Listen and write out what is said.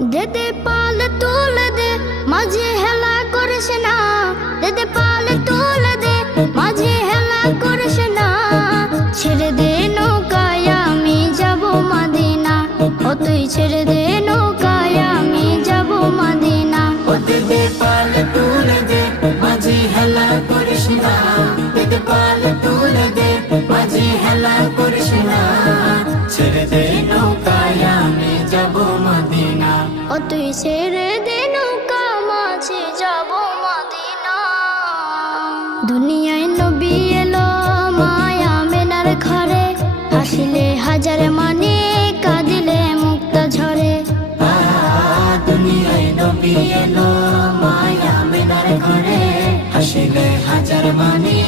দেদে পাল তুলে দে মাঝে হেলা করিস না, দেদে পাল তুলে দে মাঝে হেলা করিস না। ছেড়ে দে নৌকায় আমি যাব মদিনা, ও তুই ছেড়ে দে নৌকায় আমি যাব মদিনা। ও দেদে পাল তুলে দে মাঝে হেলা করিস না, দেদে পাল তুলে দে মাঝে হেলা করিস না। ছেড়ে দে নৌকায় আমি যাব মদিনা, ও তুই ছেড়ে দে নৌকা মাঝে যাব মদিনা। দুনিয়ায় নবী এলো মায়া মেনার ঘরে, হাসিলে হাজার মানে কাঁদিলে মুক্তা ঝরে। দুনিয়ায় নবী এলো মায়া মেনার ঘরে, হাসিলে হাজার মানে